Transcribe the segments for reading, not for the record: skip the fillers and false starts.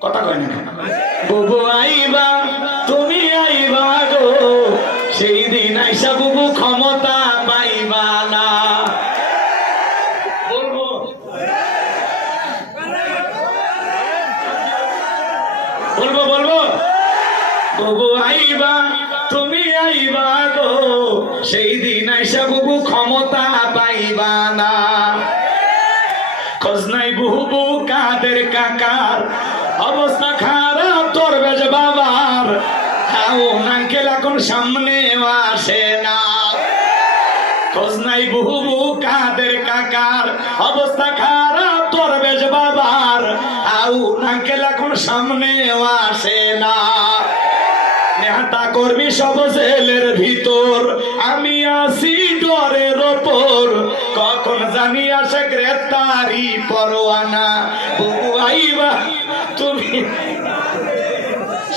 কথা কয় না বুবু আইবা তুমি আইবা গো সেই দিন আইসা বুবু ক্ষমতা পাইবা না বলবো বলবো বলবো বুবু আইবা তুমি আইবা গো সেই দিন আইসা বুবু ক্ষমতা পাইবা না খোঁজ নাই বুবু কাদের কাকার অবস্থা খারাপ তোর বেজ বাবার আঙ্কেল এখন সামনে আসে না খোঁজ নাই বুবু কাদের কাকার অবস্থা খারাপ তোর বেজ বাবার আঙ্কেল এখন সামনে আসে না নেতা কর্মী সব জেলের ভিতর আমি আসি ডরের ওপর কখন জানি আসে গ্রেফতারি পরোয়ানা বুবু আইবা তুমি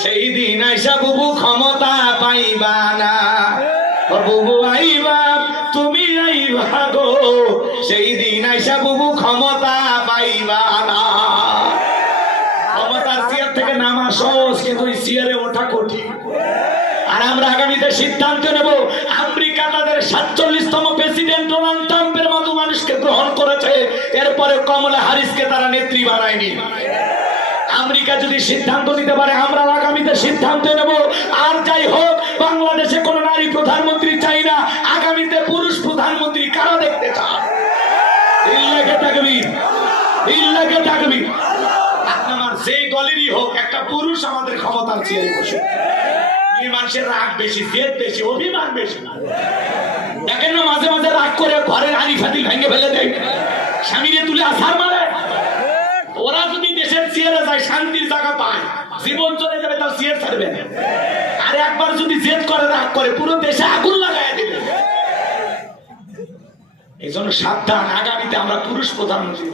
সেই দিন আইসা বুবু ক্ষমতা পাইবা না বুবু আইবা তুমি আইবা গো সেই দিন আইসা বুবু ক্ষমতা পাইবা না ক্ষমতার চেয়ার থেকে নামা সহজ কিন্তু চেয়ারে ওঠা কঠিন আর আমরা আগামীতে সিদ্ধান্ত নেব আমেরিকা তাদের 47তম প্রেসিডেন্ট ডোনাল্ড ট্রাম্পের মতো মানুষকে গ্রহণ করেছে এরপরে কমলা হ্যারিসকে তারা নেত্রী বানায়নি আমেরিকা যদি সিদ্ধান্ত নিতে পারে আমরা আগামীতে সিদ্ধান্ত নেব আর যাই হোক বাংলাদেশে কোনো নারী প্রধানমন্ত্রী চাই না আগামীতে পুরুষ প্রধানমন্ত্রী কারা দেখতে চান ইল্লাকে তাকবীর ইল্লাকে তাকবীর আপনার যে দলেরই হোক একটা পুরুষ আমাদের ক্ষমতার চেয়ারে বসে মানুষের রাগ বেশি জেদ বেশি অভিমান বেশি দেখেন না মাঝে মাঝে রাগ করে ঘরের আড়ি ফাতি ভেঙে ফেলে দেয় স্বামীরে তুলে আছাড় মারে ওরা যদি দেশের চেয়ারে যায় শান্তির জায়গা পায় জীবন চলে যাবে তাও চেয়ার ছাড়বে আর একবার যদি জেদ করে রাগ করে পুরো দেশে আগুন লাগায় দেবে এই জন্য সাবধান আগামীতে আমরা পুরুষ প্রধানমন্ত্রী